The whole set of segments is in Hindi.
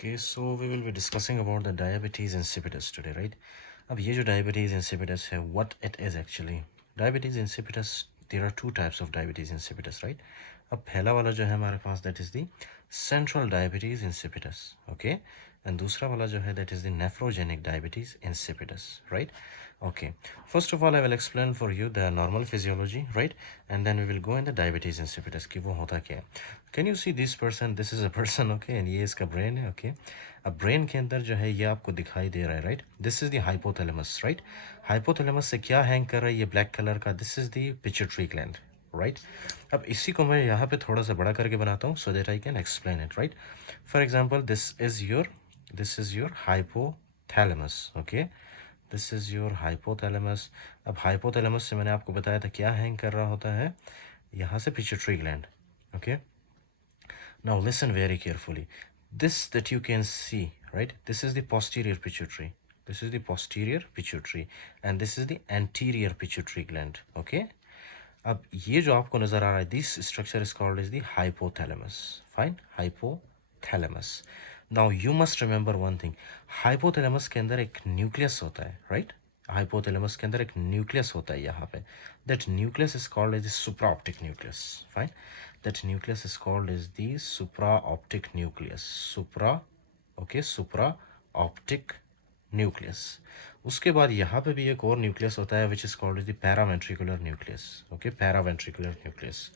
Okay, so we will be discussing about the diabetes insipidus today, right? अब ये जो diabetes insipidus है, what it is actually? Diabetes insipidus, there are two types of diabetes insipidus, right? अब पहला वाला जो है हमारे पास that is the central diabetes insipidus, okay? And दूसरा वाला जो है that is the nephrogenic diabetes insipidus, right? Okay. First of all, I will explain for you the normal physiology, right? And then we will go in the diabetes insipidus कि वो होता क्या है. Can you see this person? This is a person, okay? And ये इसका brain है, okay? अब brain के अंदर जो है ये आपको दिखाई दे रहा है, right? This is the hypothalamus, right? Hypothalamus से क्या hang कर रहा है ये black color का? This is the pituitary gland, right? अब इसी को मैं यहाँ पे थोड़ा सा बड़ा करके बनाता हूँ so that I can explain it, right? For example, this is your hypothalamus, okay? This is your hypothalamus. अब हाइपोथैलेमस से मैंने आपको बताया था क्या हैंग कर रहा होता है, यहाँ से pituitary gland. Okay, now listen very carefully. This that you can see, right, this is the posterior pituitary. This is the posterior pituitary and this is the anterior pituitary gland. Okay, अब ये जो आपको नज़र आ रहा है, this structure is called is the hypothalamus. Fine, hypothalamus. Now you must remember one thing, hypothalamus के अंदर एक न्यूक्लियस होता है, राइट? हाइपोथैलेमस के अंदर एक न्यूक्लियस होता है यहाँ पे. That nucleus is called is the supraoptic nucleus. Fine, that nucleus is called is the supraoptic nucleus. Supraoptic nucleus. उसके बाद यहाँ पे भी एक और न्यूक्लियस होता है which is called is the paraventricular nucleus. Okay, paraventricular nucleus.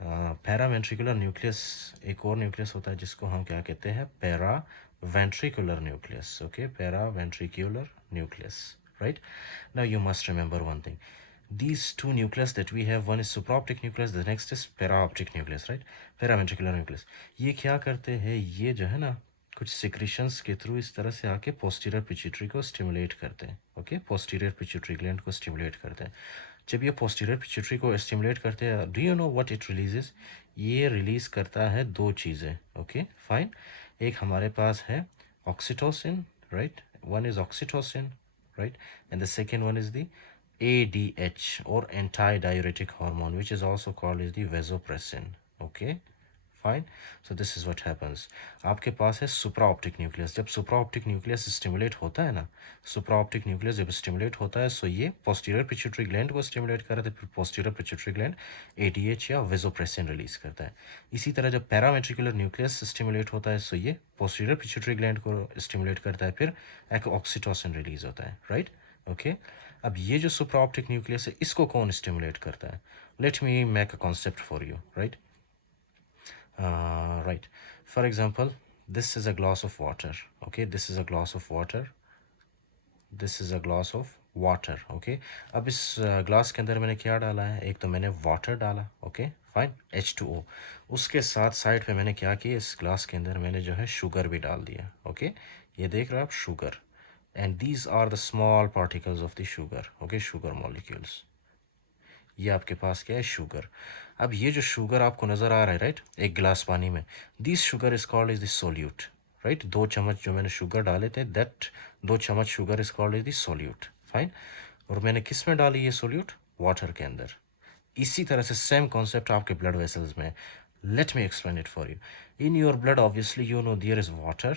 Paraventricular nucleus एक और न्यूक्लियस होता है जिसको हम क्या कहते हैं, paraventricular nucleus. Okay, paraventricular nucleus, right? Now you must remember one thing. These two nucleus that we have, one is supraoptic nucleus, the next is paraoptic nucleus, right? Paraventricular nucleus. ये क्या करते हैं, ये जो है ना कुछ सिक्रीशंस के थ्रू इस तरह से आके पोस्टीरियर पिट्यूटरी को स्टिमुलेट करते हैं. ओके, पोस्टीरियर पिट्यूटरी ग्लैंड को स्टिमुलेट करते हैं. जब ये पोस्टीरियर पिट्यूटरी को स्टिमुलेट करते हैं, do you know what it releases? ये रिलीज करता है दो चीज़ें. Okay, fine. एक हमारे पास है oxytocin, right? One is oxytocin, right? And the second one is the ADH or anti-diuretic hormone, which is also called as the vasopressin. Okay, fine. So this is what happens. आपके पास है सुप्राऑप्टिक न्यूक्लियस. जब सुप्राऑप्टिक न्यूक्लियस स्टिमुलेट होता है ना, सुप्राऑप्टिक न्यूक्लियस जब स्टिमुलेट होता है, सो ये पोस्टीरियर पिट्यूटरी ग्लैंड को स्टिमुलेट करता है, फिर पोस्टीरियर पिट्यूटरी ग्लैंड ADH या वेसोप्रेसिन रिलीज करता है. इसी तरह जब पैरावेंट्रिकुलर न्यूक्लियस स्टिमुलेट होता है, सो ये पोस्टीरियर पिट्यूटरी ग्लैंड को स्टिमुलेट करता है, फिर एक ऑक्सीटोसिन रिलीज होता है, राइट? ओके, अब ये जो सुप्राऑप्टिक न्यूक्लियस है इसको कौन स्टिमुलेट करता है? Let me make a concept for you, right? Right, for example, this is a glass of water. Okay, this is a glass of water. This is a glass of water. Okay, अब इस ग्लास के अंदर मैंने क्या डाला है? एक तो मैंने वाटर डाला. Okay, fine, H2O. उसके साथ साइड पे मैंने क्या किया, इस ग्लास के अंदर मैंने जो है शुगर भी डाल दिया. ओके, ये देख रहे हो आप, sugar. And these are the small particles of the sugar. Okay, sugar molecules. ये आपके पास क्या है, शुगर. अब ये जो शुगर आपको नज़र आ रहा है, राइट, एक गिलास पानी में, this sugar is called is the solute, right? 2 चम्मच जो मैंने शुगर डाले थे, दैट 2 चम्मच sugar is called is the solute. Fine. और मैंने किस में डाली ये सोल्यूट? वाटर के अंदर. इसी तरह से सेम कॉन्सेप्ट आपके ब्लड वेसल्स में. Let me explain it for you. In your blood obviously you know there is water.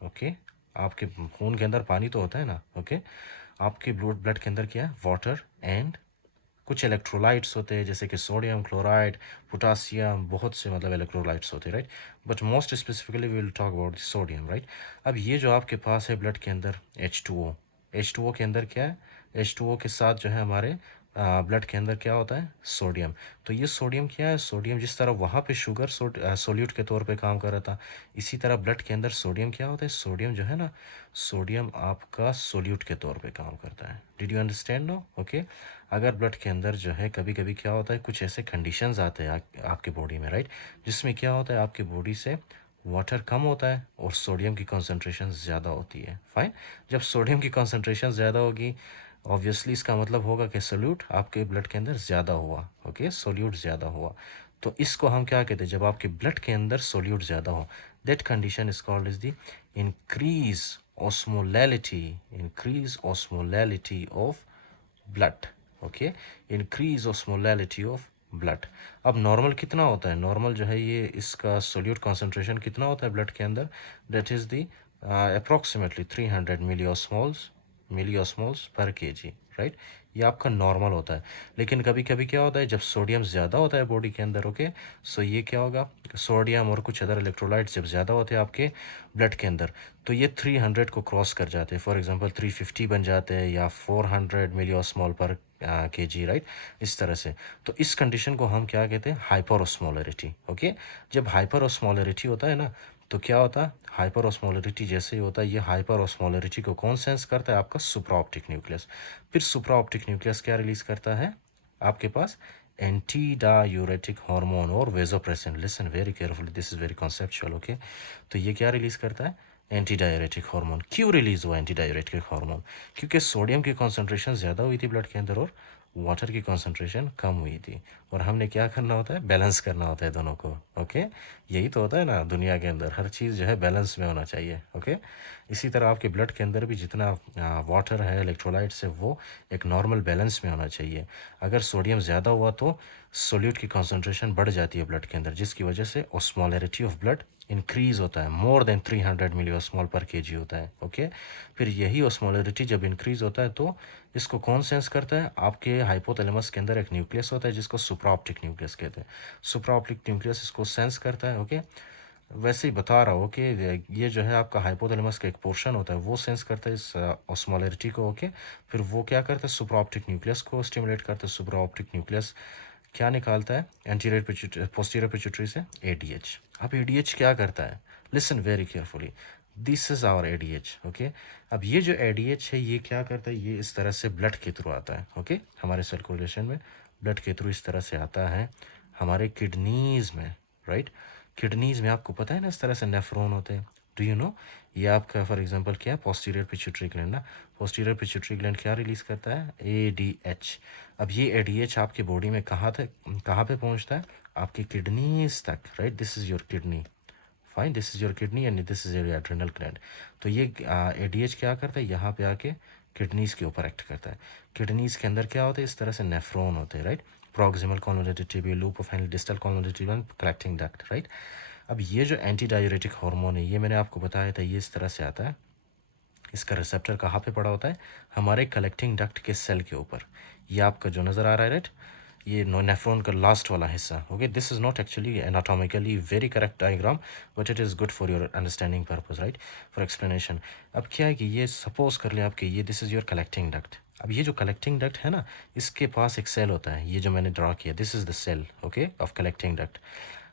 Okay, आपके खून के अंदर पानी तो होता है ना. ओके, आपके ब्लड के अंदर क्या है? वाटर एंड कुछ इलेक्ट्रोलाइट्स होते हैं जैसे कि सोडियम क्लोराइड, पोटासियम, बहुत से मतलब इलेक्ट्रोलाइट्स होते हैं, right? But most specifically we will talk about sodium, right? अब ये जो आपके पास है ब्लड के अंदर H2O, H2O के अंदर क्या है? H2O के साथ जो है हमारे ब्लड के अंदर क्या होता है? सोडियम. तो ये सोडियम क्या है? सोडियम जिस तरह वहाँ पे शुगर सोल्यूट के तौर पे काम कर रहा था, इसी तरह ब्लड के अंदर सोडियम क्या होता है? सोडियम जो है ना, सोडियम आपका सोल्यूट के तौर पे काम करता है. Did you understand no? Okay, अगर ब्लड के अंदर जो है कभी कभी क्या होता है, कुछ ऐसे कंडीशंस आते हैं आपके बॉडी में, राइट, जिसमें क्या होता है, आपकी बॉडी से वाटर कम होता है और सोडियम की कॉन्सेंट्रेशन ज़्यादा होती है. फाइन. जब सोडियम की कॉन्सेंट्रेशन ज़्यादा होगी, ऑब्वियसली इसका मतलब होगा कि सोल्यूट आपके ब्लड के अंदर ज़्यादा हुआ. ओके, सोल्यूट ज़्यादा हुआ. तो इसको हम क्या कहते हैं, जब आपके ब्लड के अंदर सोल्यूट ज़्यादा हो, that condition is called is the increase osmolality, increase osmolality of blood. Okay, increase osmolality of blood. अब नॉर्मल कितना होता है, नॉर्मल जो है ये इसका सोल्यूट कॉन्सेंट्रेशन कितना होता है ब्लड के अंदर, that is the approximately 300 milli osmoles per kg, right. ये आपका नॉर्मल होता है। लेकिन कभी कभी क्या होता है, जब सोडियम ज़्यादा होता है बॉडी के अंदर, ओके, सो ये क्या होगा, सोडियम और कुछ अदर इलेक्ट्रोलाइट्स जब ज़्यादा होते हैं आपके ब्लड के अंदर, तो ये 300 को क्रॉस कर जाते हैं। फॉर एग्जांपल 350 बन जाते हैं या 400 मिली ऑस्मोल पर केजी, राइट, इस तरह से। तो इस कंडीशन को हम क्या कहते हैं, हाइपर ऑस्मोलरिटी, ओके। जब हाइपर ऑस्मोलरिटी होता है ना, तो क्या होता है, हाइपर ऑस्मोलरिटी जैसे ही होता है, ये हाइपर ऑस्मोलरिटी को कौन सेंस करता है, आपका सुप्राऑप्टिक न्यूक्लियस। फिर सुप्राऑप्टिक न्यूक्लियस क्या रिलीज करता है आपके पास, एंटी डायूरेटिक हार्मोन और vasopressin. Listen very carefully, this is very conceptual, okay. तो ये क्या रिलीज करता है, एंटी डायूरेटिक हार्मोन। क्यों रिलीज हुआ एंटी डायूरेटिक हार्मोन, क्योंकि सोडियम की कॉन्सेंट्रेशन ज़्यादा हुई थी ब्लड के अंदर और वाटर की कॉन्सेंट्रेशन कम हुई थी। और हमने क्या करना होता है, बैलेंस करना होता है दोनों को, ओके। यही तो होता है ना दुनिया के अंदर, हर चीज़ जो है बैलेंस में होना चाहिए, ओके। इसी तरह आपके ब्लड के अंदर भी जितना वाटर है, इलेक्ट्रोलाइट्स है, वो एक नॉर्मल बैलेंस में होना चाहिए। अगर सोडियम ज़्यादा हुआ तो सोल्यूट की कॉन्सेंट्रेशन बढ़ जाती है ब्लड के अंदर, जिसकी वजह से ऑस्मोलरिटी ऑफ ब्लड इंक्रीज होता है, मोर देन 300 मिली ऑस्मोल पर केजी होता है, ओके। फिर यही ऑस्मोलरिटी जब इंक्रीज होता है तो इसको कौन सेंस करता है, आपके हाइपोथैलेमस के अंदर एक न्यूक्लियस होता है जिसको सुप्राऑप्टिक न्यूक्लियस कहते हैं। सुप्राऑप्टिक न्यूक्लियस इसको सेंस करता है, ओके। वैसे ही बता रहा हूँ कि ये जो है आपका हाइपोथैलेमस का एक पोर्शन होता है, वो सेंस करता है इस ऑस्मोलरिटी को, ओके। फिर वो क्या करता है, सुप्राऑप्टिक न्यूक्लियस को स्टिमुलेट करता है। सुप्राऑप्टिक न्यूक्लियस क्या निकालता है, एंटीरियर पोस्टीरियर पिट्यूटरी से एडीएच। अब एडीएच क्या करता है, listen very carefully, this is our ADH, okay. अब ये जो एडीएच है ये क्या करता है, ये इस तरह से ब्लड के थ्रू आता है, ओके। हमारे सर्कुलेशन में ब्लड के थ्रू इस तरह से आता है हमारे किडनीज में, राइट। किडनीज में आपको पता है ना इस तरह से नेफ्रॉन होते हैं, डू यू नो। ये आपका फॉर एग्जांपल क्या है, पोस्टीरियर पिट्यूटरी ग्लैंड ना। पोस्टीरियर पिट्यूटरी ग्लैंड क्या रिलीज करता है, एडीएच। अब ये एडीएच आपकी बॉडी में कहाँ पे पहुंचता है, आपकी किडनीज तक, right. This is your kidney, fine, this is your kidney and this is your adrenal gland. तो ये एडीएच क्या करता है, यहाँ पे आके किडनीज के ऊपर एक्ट करता है। किडनीज के अंदर क्या होता है, इस तरह से नेफ्रॉन होते हैं, right. Proximal convoluted tubule, loop of Henle, distal convoluted tubule, collecting duct, right. अब ये जो एंटी डायूरेटिक हार्मोन है, ये मैंने आपको बताया था, ये इस तरह से आता है। इसका रिसेप्टर कहाँ पे पड़ा होता है, हमारे कलेक्टिंग डक्ट के सेल के ऊपर। ये आपका जो नज़र आ रहा है, राइट, ये नेफ्रॉन का लास्ट वाला हिस्सा, okay. This is not actually anatomically very correct diagram, but it is good for your understanding purpose, right, for explanation. अब क्या है कि ये सपोज कर लें आपके, ये this is your collecting duct. अब ये जो कलेक्टिंग डक्ट है ना, इसके पास एक सेल होता है, ये जो मैंने ड्रा किया, this is the cell, okay, of collecting duct.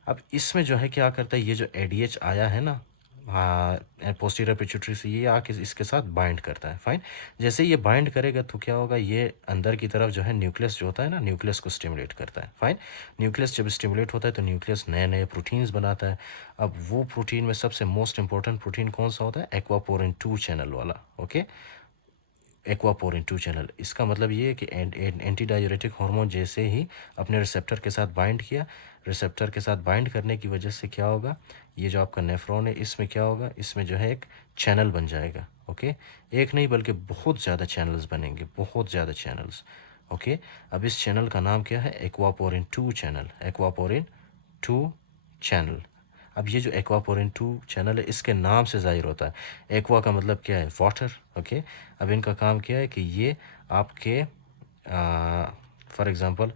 अब इसमें जो है क्या करता है, ये जो एडीएच आया है ना, हाँ, पोस्टीरियर पिट्यूटरी से, ये आके इसके साथ बाइंड करता है, फाइन। जैसे ये बाइंड करेगा तो क्या होगा, ये अंदर की तरफ जो है न्यूक्लियस जो होता है ना, न्यूक्लियस को स्टिमुलेट करता है, फाइन। न्यूक्लियस जब स्टिमुलेट होता है तो न्यूक्लियस नए नए प्रोटीन्स बनाता है। अब वो प्रोटीन में सबसे मोस्ट इंपॉर्टेंट प्रोटीन कौन सा होता है, एक्वापोरिन 2 चैनल वाला, ओके। एक्वापोरिन 2 चैनल, इसका मतलब ये है कि एंटी डायूरेटिक हार्मोन जैसे ही अपने रिसेप्टर के साथ बाइंड किया, रिसेप्टर के साथ बाइंड करने की वजह से क्या होगा, ये जो आपका नेफ्रॉन है इसमें क्या होगा, इसमें जो है एक चैनल बन जाएगा, ओके। एक नहीं बल्कि बहुत ज़्यादा चैनल्स बनेंगे, बहुत ज़्यादा चैनल्स, ओके। अब इस चैनल का नाम क्या है, एक्वापोरिन 2 चैनल, एक्वापोरिन 2 चैनल। अब ये जो एक्वापोरिन 2 चैनल है इसके नाम से ज़ाहिर होता है, एक्वा का मतलब क्या है, वाटर, ओके। अब इनका काम क्या है कि ये आपके फॉर एग्ज़ाम्पल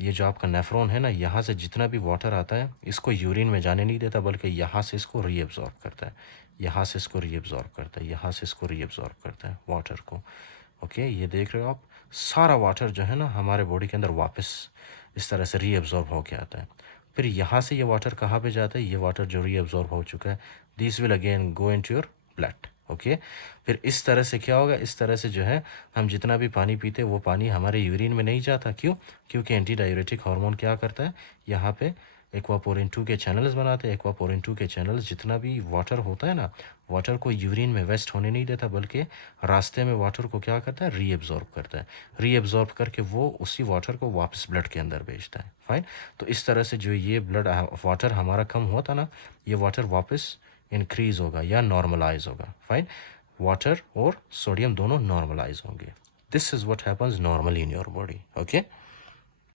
ये जो आपका नेफ्रॉन है ना, यहाँ से जितना भी वाटर आता है इसको यूरिन में जाने नहीं देता, बल्कि यहाँ से इसको रीअब्ज़ॉर्ब करता है, यहाँ से इसको रीअब्ज़ॉर्ब करता है, यहाँ से इसको रीअब्ज़ॉर्ब करता है वाटर को, ओके। ये देख रहे हो आप, सारा वाटर जो है ना हमारे बॉडी के अंदर वापस इस तरह से रीअब्ज़ॉर्ब होके आता है। फिर यहाँ से ये वाटर कहाँ पे जाता है, ये वाटर जो रीअब्ज़ॉर्ब हो चुका है, this will again go into your blood, okay. फिर इस तरह से क्या होगा, इस तरह से जो है हम जितना भी पानी पीते वो पानी हमारे यूरिन में नहीं जाता, क्यों, क्योंकि एंटी डायूरेटिक हार्मोन क्या करता है, यहाँ पे एक्वापोरिन 2 के चैनल्स बनाते हैं। एक्वापोरिन 2 के चैनल्स जितना भी वाटर होता है ना, वाटर को यूरिन में वेस्ट होने नहीं देता, बल्कि रास्ते में वाटर को क्या करता है, रीअब्ज़ॉर्ब करता है। रीअब्ज़ॉर्ब करके वो उसी वाटर को वापस ब्लड के अंदर भेजता है, फाइन। तो इस तरह से जो ये ब्लड वाटर हमारा कम हुआ था ना, ये वाटर वापस इंक्रीज़ होगा या नॉर्मलाइज होगा, फाइन। वाटर और सोडियम दोनों नॉर्मलाइज होंगे। This is what happens normally in your body, okay.